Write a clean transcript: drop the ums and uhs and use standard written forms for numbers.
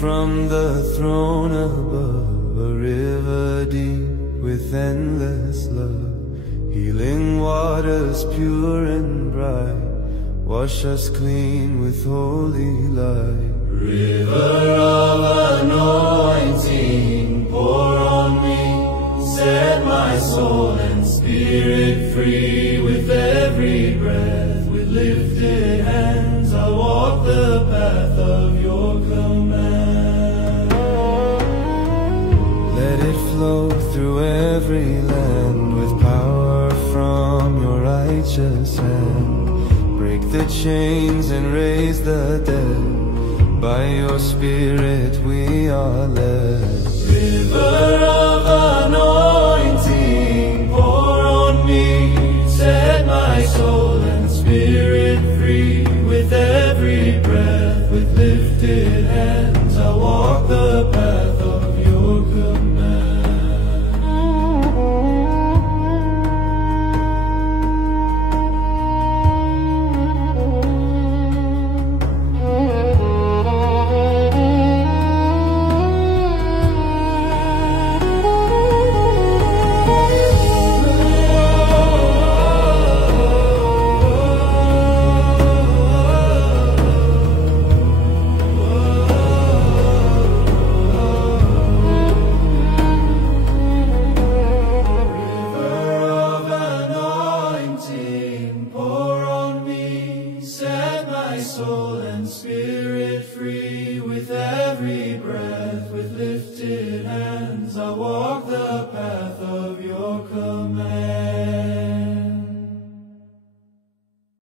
From the throne above, a river deep with endless love, healing waters pure and bright, wash us clean with holy light. River of anointing, pour on me, set my soul and spirit free. With every breath, with lifted hands, I walk the path of your command. Let it flow through every land with power from your righteous hand. Break the chains and raise the dead. By your spirit we are led. River of anointing, pour on me, set my soul and spirit free. With every breath, with lifted hands, I walk the path of your command. Soul and spirit free. With every breath, with lifted hands, I walk the path of